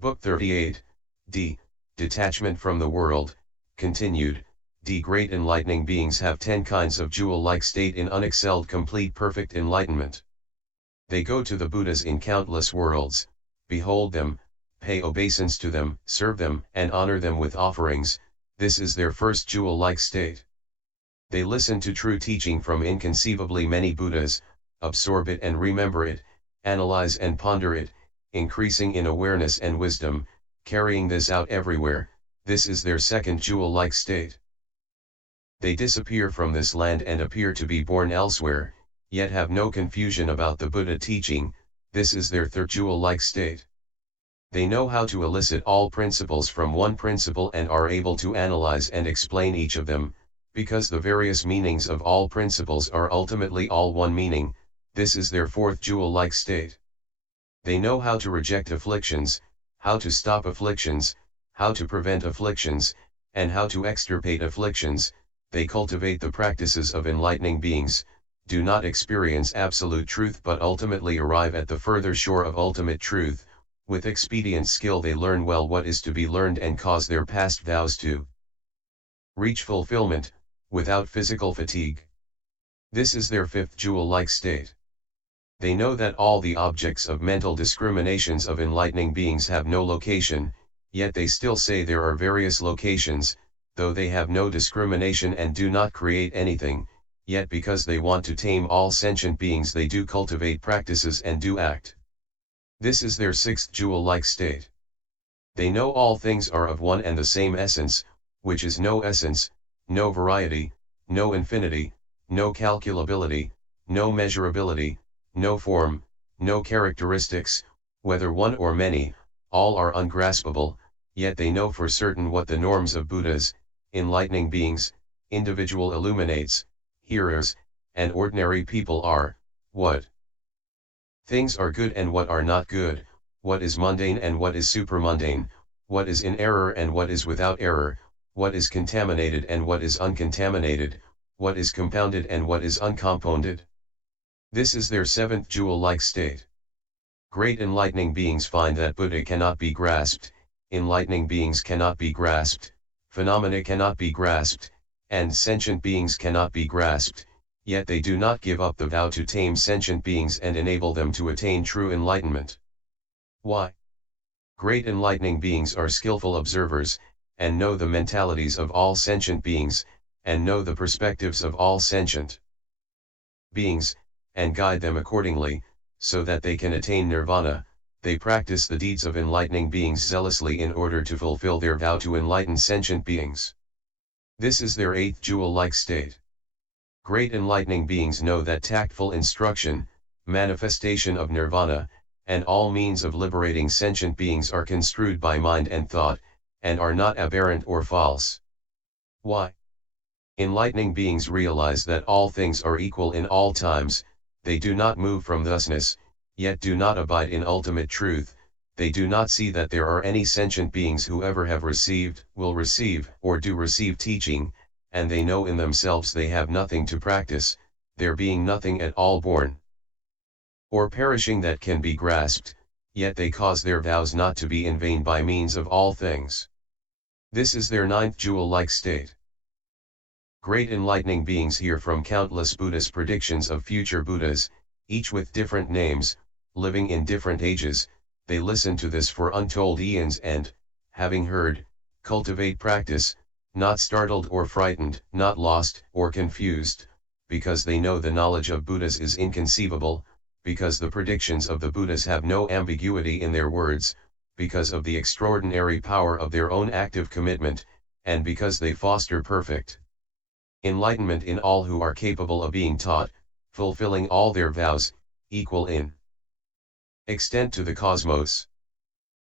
Book 38, D. Detachment from the world, continued. D. Great enlightening beings have 10 kinds of jewel-like state in unexcelled complete perfect enlightenment. They go to the Buddhas in countless worlds, behold them, pay obeisance to them, serve them, and honor them with offerings. This is their first jewel-like state. They listen to true teaching from inconceivably many Buddhas, absorb it and remember it, analyze and ponder it, increasing in awareness and wisdom, carrying this out everywhere. This is their second jewel-like state. They disappear from this land and appear to be born elsewhere, yet have no confusion about the Buddha teaching. This is their third jewel-like state. They know how to elicit all principles from one principle and are able to analyze and explain each of them, because the various meanings of all principles are ultimately all one meaning. This is their fourth jewel-like state. They know how to reject afflictions, how to stop afflictions, how to prevent afflictions, and how to extirpate afflictions. They cultivate the practices of enlightening beings, do not experience absolute truth but ultimately arrive at the further shore of ultimate truth. With expedient skill they learn well what is to be learned and cause their past vows to reach fulfillment, without physical fatigue. This is their fifth jewel-like state. They know that all the objects of mental discriminations of enlightening beings have no location, yet they still say there are various locations, though they have no discrimination and do not create anything, yet because they want to tame all sentient beings they do cultivate practices and do act. This is their sixth jewel-like state. They know all things are of one and the same essence, which is no essence, no variety, no infinity, no calculability, no measurability, no form, no characteristics, whether one or many, all are ungraspable, yet they know for certain what the norms of Buddhas, enlightening beings, individual illuminates, hearers, and ordinary people are. What things are good and what are not good, what is mundane and what is supramundane, what is in error and what is without error, what is contaminated and what is uncontaminated, what is compounded and what is uncompounded. This is their seventh jewel-like state. Great enlightening beings find that Buddha cannot be grasped, enlightening beings cannot be grasped, phenomena cannot be grasped, and sentient beings cannot be grasped, yet they do not give up the vow to tame sentient beings and enable them to attain true enlightenment. Why? Great enlightening beings are skillful observers, and know the mentalities of all sentient beings, and know the perspectives of all sentient beings, and guide them accordingly, so that they can attain nirvana. They practice the deeds of enlightening beings zealously in order to fulfill their vow to enlighten sentient beings. This is their eighth jewel-like state. Great enlightening beings know that tactful instruction, manifestation of nirvana, and all means of liberating sentient beings are construed by mind and thought, and are not aberrant or false. Why? Enlightening beings realize that all things are equal in all times. They do not move from thusness, yet do not abide in ultimate truth. They do not see that there are any sentient beings who ever have received, will receive, or do receive teaching, and they know in themselves they have nothing to practice, there being nothing at all born or perishing that can be grasped, yet they cause their vows not to be in vain by means of all things. This is their ninth jewel-like state. Great enlightening beings hear from countless Buddhist predictions of future Buddhas, each with different names, living in different ages. They listen to this for untold eons and, having heard, cultivate practice, not startled or frightened, not lost or confused, because they know the knowledge of Buddhas is inconceivable, because the predictions of the Buddhas have no ambiguity in their words, because of the extraordinary power of their own active commitment, and because they foster perfect enlightenment in all who are capable of being taught, fulfilling all their vows, equal in extent to the cosmos.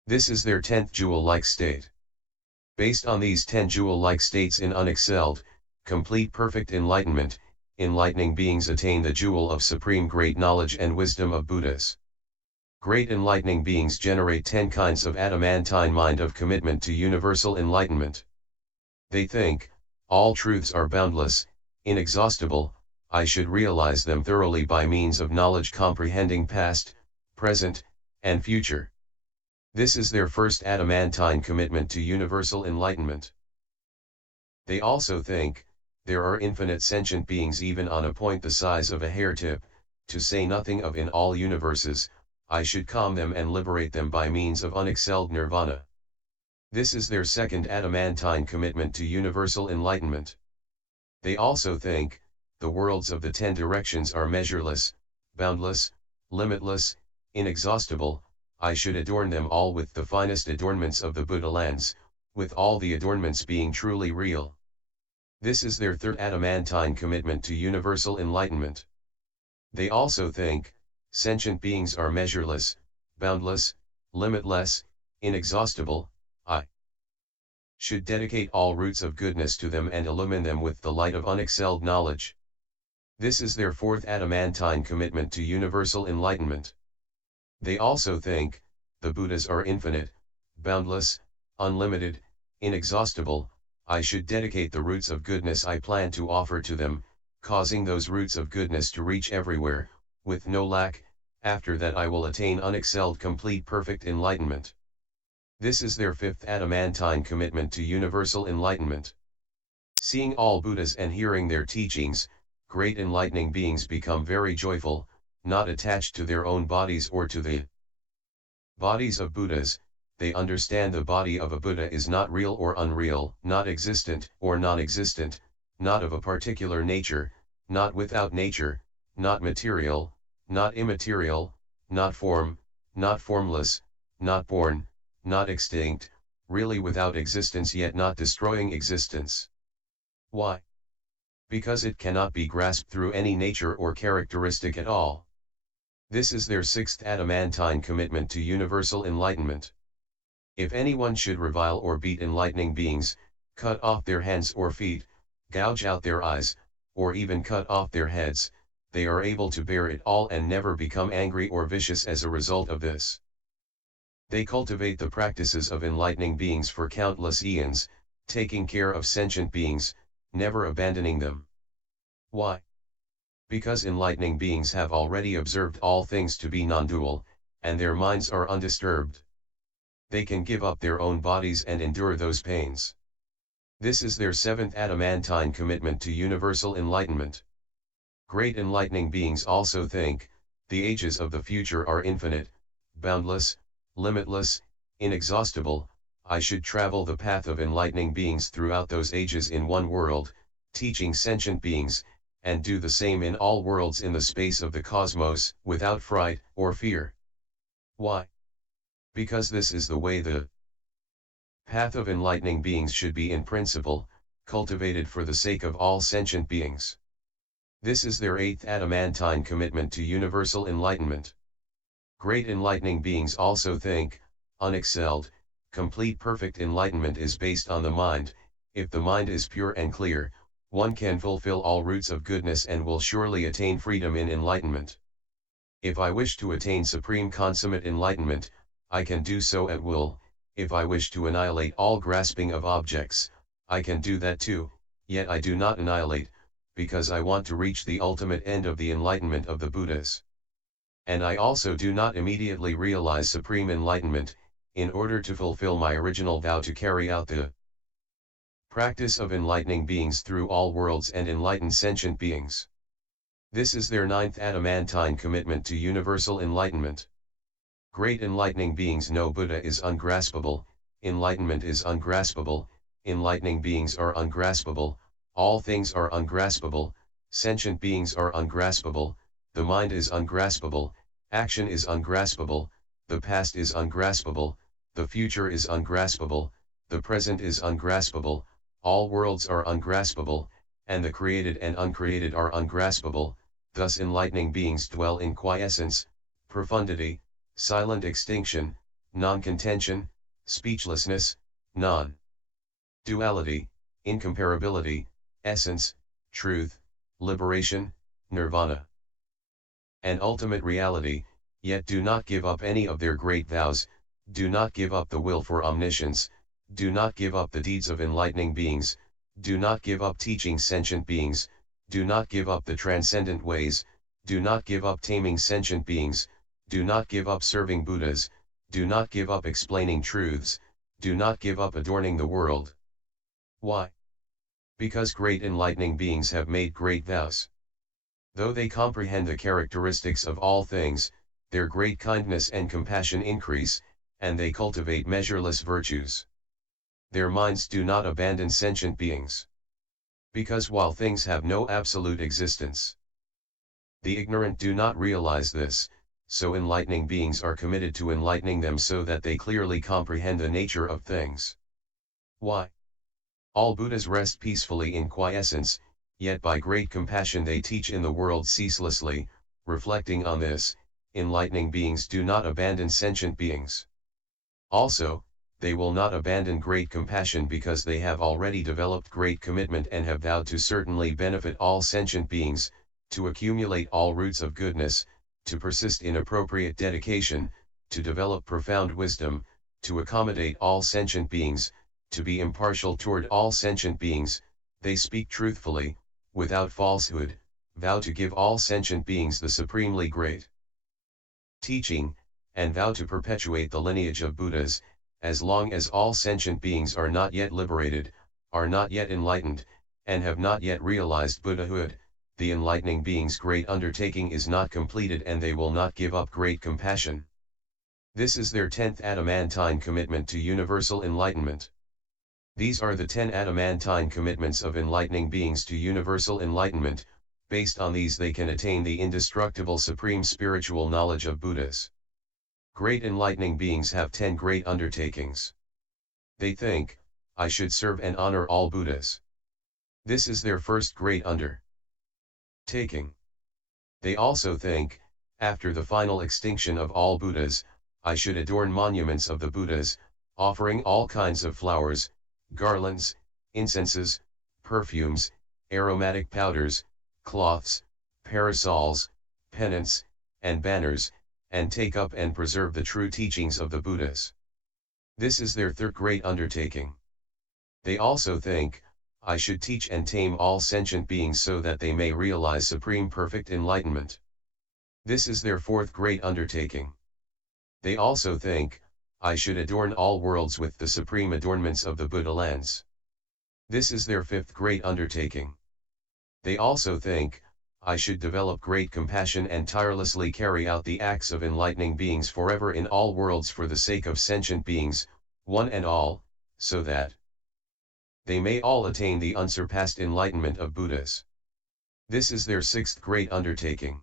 This is their 10th jewel-like state. Based on these 10 jewel-like states in unexcelled, complete perfect enlightenment, enlightening beings attain the jewel of supreme great knowledge and wisdom of Buddhas. Great enlightening beings generate 10 kinds of adamantine mind of commitment to universal enlightenment. They think, all truths are boundless, inexhaustible, I should realize them thoroughly by means of knowledge comprehending past, present, and future. This is their first adamantine commitment to universal enlightenment. They also think, there are infinite sentient beings even on a point the size of a hair tip, to say nothing of in all universes, I should calm them and liberate them by means of unexcelled nirvana. This is their second adamantine commitment to universal enlightenment. They also think, the worlds of the 10 directions are measureless, boundless, limitless, inexhaustible, I should adorn them all with the finest adornments of the Buddha lands, with all the adornments being truly real. This is their third adamantine commitment to universal enlightenment. They also think, sentient beings are measureless, boundless, limitless, inexhaustible, I should dedicate all roots of goodness to them and illumine them with the light of unexcelled knowledge. This is their fourth adamantine commitment to universal enlightenment. They also think, the Buddhas are infinite, boundless, unlimited, inexhaustible, I should dedicate the roots of goodness I plan to offer to them, causing those roots of goodness to reach everywhere, with no lack, after that I will attain unexcelled complete perfect enlightenment. This is their fifth adamantine commitment to universal enlightenment. Seeing all Buddhas and hearing their teachings, great enlightening beings become very joyful, not attached to their own bodies or to the bodies of Buddhas. They understand the body of a Buddha is not real or unreal, not existent or non-existent, not of a particular nature, not without nature, not material, not immaterial, not form, not formless, not born, not extinct, really without existence yet not destroying existence. Why? Because it cannot be grasped through any nature or characteristic at all. This is their sixth adamantine commitment to universal enlightenment. If anyone should revile or beat enlightening beings, cut off their hands or feet, gouge out their eyes, or even cut off their heads, they are able to bear it all and never become angry or vicious as a result of this. They cultivate the practices of enlightening beings for countless eons, taking care of sentient beings, never abandoning them. Why? Because enlightening beings have already observed all things to be non-dual, and their minds are undisturbed. They can give up their own bodies and endure those pains. This is their seventh adamantine commitment to universal enlightenment. Great enlightening beings also think, the ages of the future are infinite, boundless, limitless, inexhaustible, I should travel the path of enlightening beings throughout those ages in one world, teaching sentient beings, and do the same in all worlds in the space of the cosmos, without fright or fear. Why? Because this is the way the path of enlightening beings should be in principle, cultivated for the sake of all sentient beings. This is their eighth adamantine commitment to universal enlightenment. Great enlightening beings also think, unexcelled, complete perfect enlightenment is based on the mind. If the mind is pure and clear, one can fulfill all roots of goodness and will surely attain freedom in enlightenment. If I wish to attain supreme consummate enlightenment, I can do so at will. If I wish to annihilate all grasping of objects, I can do that too, yet I do not annihilate, because I want to reach the ultimate end of the enlightenment of the Buddhas. And I also do not immediately realize supreme enlightenment, in order to fulfill my original vow to carry out the practice of enlightening beings through all worlds and enlighten sentient beings. This is their ninth adamantine commitment to universal enlightenment. Great enlightening beings know Buddha is ungraspable, enlightenment is ungraspable, enlightening beings are ungraspable, all things are ungraspable, sentient beings are ungraspable, the mind is ungraspable, action is ungraspable, the past is ungraspable, the future is ungraspable, the present is ungraspable, all worlds are ungraspable, and the created and uncreated are ungraspable, thus enlightening beings dwell in quiescence, profundity, silent extinction, non-contention, speechlessness, non-duality, incomparability, essence, truth, liberation, nirvana, and ultimate reality, yet do not give up any of their great vows, do not give up the will for omniscience, do not give up the deeds of enlightening beings, do not give up teaching sentient beings, do not give up the transcendent ways, do not give up taming sentient beings, do not give up serving Buddhas, Do not give up explaining truths, do not give up adorning the world. Why? Because great enlightening beings have made great vows. Though they comprehend the characteristics of all things, their great kindness and compassion increase, and they cultivate measureless virtues. Their minds do not abandon sentient beings. Because while things have no absolute existence, the ignorant do not realize this, so enlightening beings are committed to enlightening them so that they clearly comprehend the nature of things. Why? All Buddhas rest peacefully in quiescence, yet by great compassion they teach in the world ceaselessly. Reflecting on this, enlightening beings do not abandon sentient beings. Also, they will not abandon great compassion because they have already developed great commitment and have vowed to certainly benefit all sentient beings, to accumulate all roots of goodness, to persist in appropriate dedication, to develop profound wisdom, to accommodate all sentient beings, to be impartial toward all sentient beings. They speak truthfully, without falsehood, vow to give all sentient beings the supremely great teaching, and vow to perpetuate the lineage of Buddhas. As long as all sentient beings are not yet liberated, are not yet enlightened, and have not yet realized Buddhahood, the enlightening beings' great undertaking is not completed and they will not give up great compassion. This is their 10th adamantine commitment to universal enlightenment. These are the 10 adamantine commitments of enlightening beings to universal enlightenment. Based on these they can attain the indestructible supreme spiritual knowledge of Buddhas. Great enlightening beings have 10 great undertakings. They think, I should serve and honor all Buddhas. This is their first great undertaking. They also think, after the final extinction of all Buddhas, I should adorn monuments of the Buddhas, offering all kinds of flowers, garlands, incenses, perfumes, aromatic powders, cloths, parasols, pennants, and banners, and take up and preserve the true teachings of the Buddhas. This is their third great undertaking. They also think, I should teach and tame all sentient beings so that they may realize supreme perfect enlightenment. This is their fourth great undertaking. They also think, I should adorn all worlds with the supreme adornments of the Buddha lands. This is their fifth great undertaking. They also think, I should develop great compassion and tirelessly carry out the acts of enlightening beings forever in all worlds for the sake of sentient beings, one and all, so that they may all attain the unsurpassed enlightenment of Buddhas. This is their sixth great undertaking.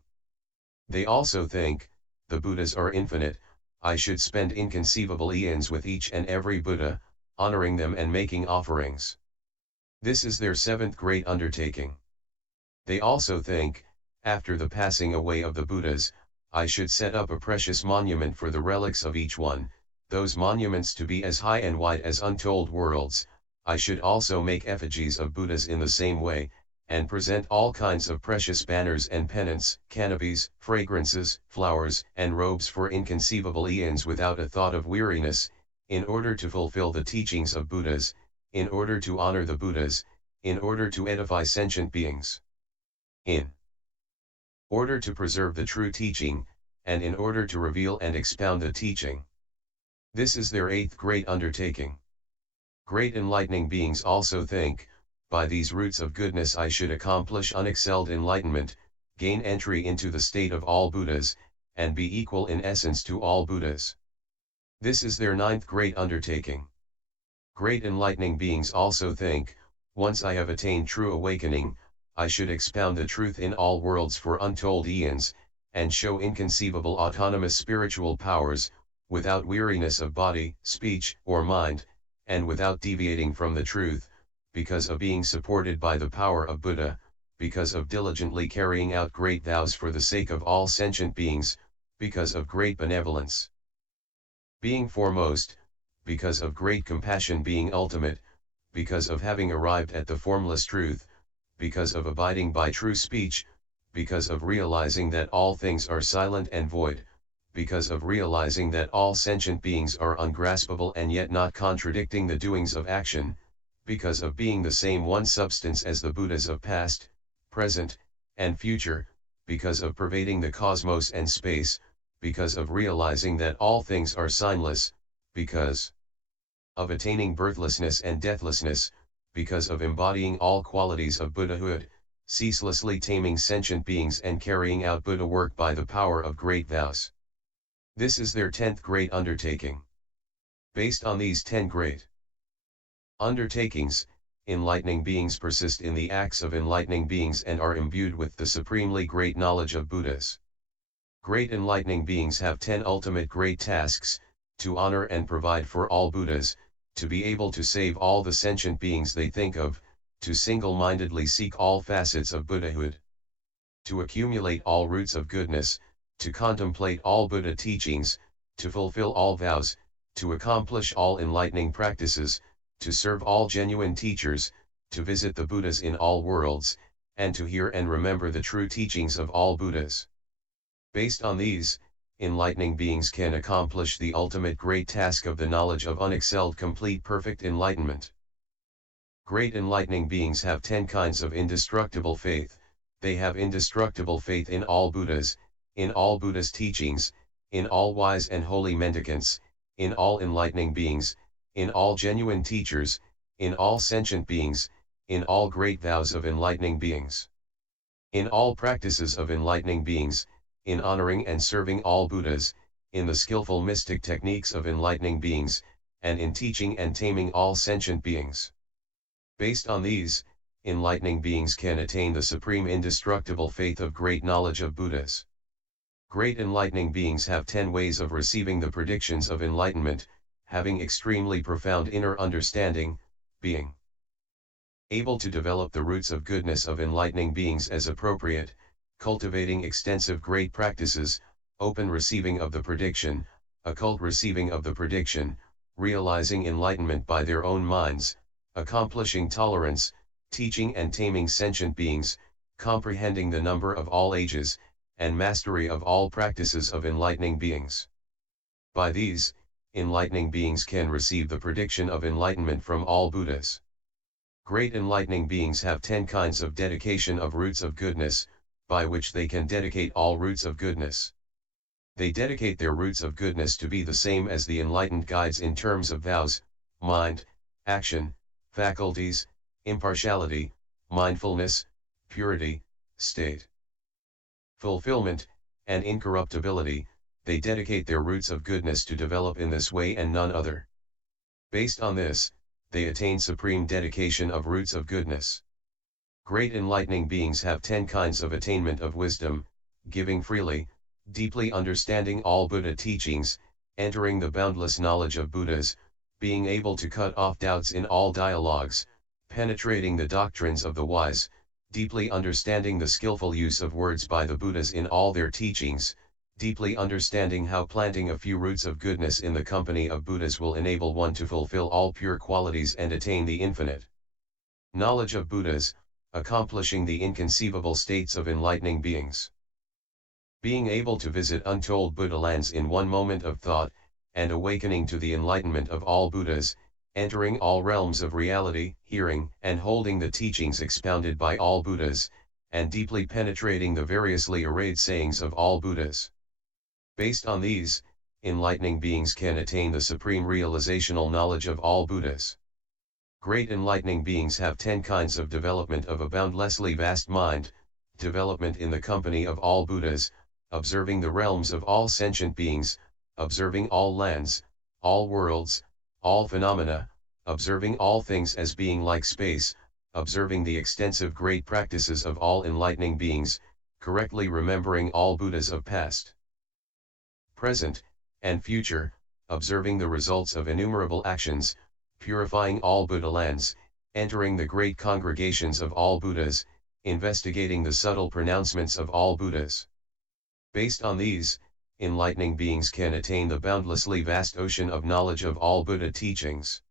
They also think, the Buddhas are infinite, I should spend inconceivable eons with each and every Buddha, honoring them and making offerings. This is their seventh great undertaking. They also think, after the passing away of the Buddhas, I should set up a precious monument for the relics of each one, those monuments to be as high and wide as untold worlds. I should also make effigies of Buddhas in the same way, and present all kinds of precious banners and pennants, canopies, fragrances, flowers, and robes for inconceivable eons without a thought of weariness, in order to fulfill the teachings of Buddhas, in order to honor the Buddhas, in order to edify sentient beings, in order to preserve the true teaching, and in order to reveal and expound the teaching. This is their eighth great undertaking. Great enlightening beings also think, by these roots of goodness I should accomplish unexcelled enlightenment, gain entry into the state of all Buddhas, and be equal in essence to all Buddhas. This is their ninth great undertaking. Great enlightening beings also think, once I have attained true awakening, I should expound the truth in all worlds for untold eons, and show inconceivable autonomous spiritual powers, without weariness of body, speech, or mind, and without deviating from the truth, because of being supported by the power of Buddha, because of diligently carrying out great vows for the sake of all sentient beings, because of great benevolence being foremost, because of great compassion being ultimate, because of having arrived at the formless truth, because of abiding by true speech, because of realizing that all things are silent and void, because of realizing that all sentient beings are ungraspable and yet not contradicting the doings of action, because of being the same one substance as the Buddhas of past, present, and future, because of pervading the cosmos and space, because of realizing that all things are signless, because of attaining birthlessness and deathlessness, because of embodying all qualities of Buddhahood, ceaselessly taming sentient beings and carrying out Buddha work by the power of great vows. This is their 10th great undertaking. Based on these 10 great undertakings, enlightening beings persist in the acts of enlightening beings and are imbued with the supremely great knowledge of Buddhas. Great enlightening beings have 10 ultimate great tasks: to honor and provide for all Buddhas, to be able to save all the sentient beings they think of, to single-mindedly seek all facets of Buddhahood, to accumulate all roots of goodness, to contemplate all Buddha teachings, to fulfill all vows, to accomplish all enlightening practices, to serve all genuine teachers, to visit the Buddhas in all worlds, and to hear and remember the true teachings of all Buddhas. Based on these, enlightening beings can accomplish the ultimate great task of the knowledge of unexcelled complete perfect enlightenment. Great enlightening beings have 10 kinds of indestructible faith. They have indestructible faith in all Buddhas, in all Buddha's teachings, in all wise and holy mendicants, in all enlightening beings, in all genuine teachers, in all sentient beings, in all great vows of enlightening beings, in all practices of enlightening beings, in honoring and serving all Buddhas, in the skillful mystic techniques of enlightening beings, and in teaching and taming all sentient beings. Based on these, enlightening beings can attain the supreme indestructible faith of great knowledge of Buddhas. Great enlightening beings have 10 ways of receiving the predictions of enlightenment: having extremely profound inner understanding, being able to develop the roots of goodness of enlightening beings as appropriate, cultivating extensive great practices, open receiving of the prediction, occult receiving of the prediction, realizing enlightenment by their own minds, accomplishing tolerance, teaching and taming sentient beings, comprehending the number of all ages, and mastery of all practices of enlightening beings. By these, enlightening beings can receive the prediction of enlightenment from all Buddhas. Great enlightening beings have 10 kinds of dedication of roots of goodness, by which they can dedicate all roots of goodness. They dedicate their roots of goodness to be the same as the enlightened guides in terms of vows, mind, action, faculties, impartiality, mindfulness, purity, state, fulfillment, and incorruptibility. They dedicate their roots of goodness to develop in this way and none other. Based on this, they attain supreme dedication of roots of goodness. Great enlightening beings have 10 kinds of attainment of wisdom: giving freely, deeply understanding all Buddha teachings, entering the boundless knowledge of Buddhas, being able to cut off doubts in all dialogues, penetrating the doctrines of the wise, deeply understanding the skillful use of words by the Buddhas in all their teachings, deeply understanding how planting a few roots of goodness in the company of Buddhas will enable one to fulfill all pure qualities and attain the infinite knowledge of Buddhas, accomplishing the inconceivable states of enlightening beings. Being able to visit untold Buddha lands in one moment of thought, and awakening to the enlightenment of all Buddhas, entering all realms of reality, hearing and holding the teachings expounded by all Buddhas, and deeply penetrating the variously arrayed sayings of all Buddhas. Based on these, enlightening beings can attain the supreme realizational knowledge of all Buddhas. Great enlightening beings have 10 kinds of development of a boundlessly vast mind: development in the company of all Buddhas, observing the realms of all sentient beings, observing all lands, all worlds, all phenomena, observing all things as being like space, observing the extensive great practices of all enlightening beings, correctly remembering all Buddhas of past, present, and future, observing the results of innumerable actions, purifying all Buddha lands, entering the great congregations of all Buddhas, investigating the subtle pronouncements of all Buddhas. Based on these, enlightening beings can attain the boundlessly vast ocean of knowledge of all Buddha teachings.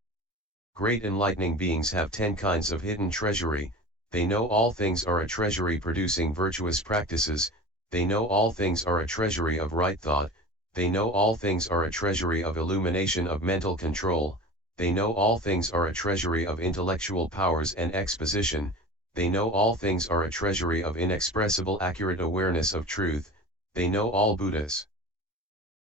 Great enlightening beings have 10 kinds of hidden treasury: they know all things are a treasury producing virtuous practices, they know all things are a treasury of right thought, they know all things are a treasury of illumination of mental control, they know all things are a treasury of intellectual powers and exposition, they know all things are a treasury of inexpressible accurate awareness of truth, they know all Buddhas.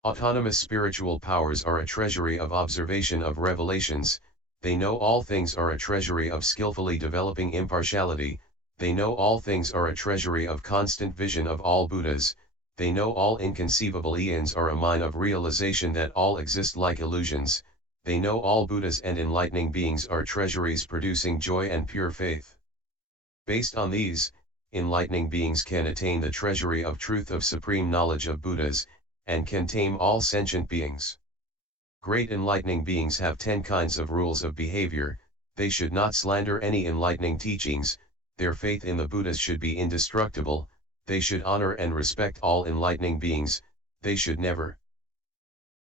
Autonomous spiritual powers are a treasury of observation of revelations, they know all things are a treasury of skillfully developing impartiality, they know all things are a treasury of constant vision of all Buddhas, they know all inconceivable eons are a mine of realization that all exist like illusions, they know all Buddhas and enlightening beings are treasuries producing joy and pure faith. Based on these, enlightening beings can attain the treasury of truth of supreme knowledge of Buddhas, and can tame all sentient beings. Great enlightening beings have 10 kinds of rules of behavior, they should not slander any enlightening teachings, their faith in the Buddhas should be indestructible, they should honor and respect all enlightening beings, they should never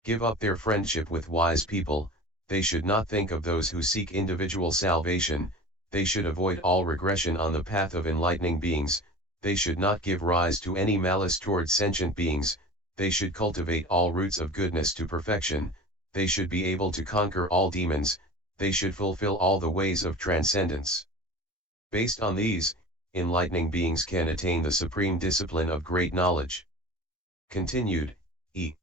give up their friendship with wise people, they should not think of those who seek individual salvation, they should avoid all regression on the path of enlightening beings, they should not give rise to any malice toward sentient beings, they should cultivate all roots of goodness to perfection, they should be able to conquer all demons, they should fulfill all the ways of transcendence. Based on these, enlightening beings can attain the supreme discipline of great knowledge. Continued, E.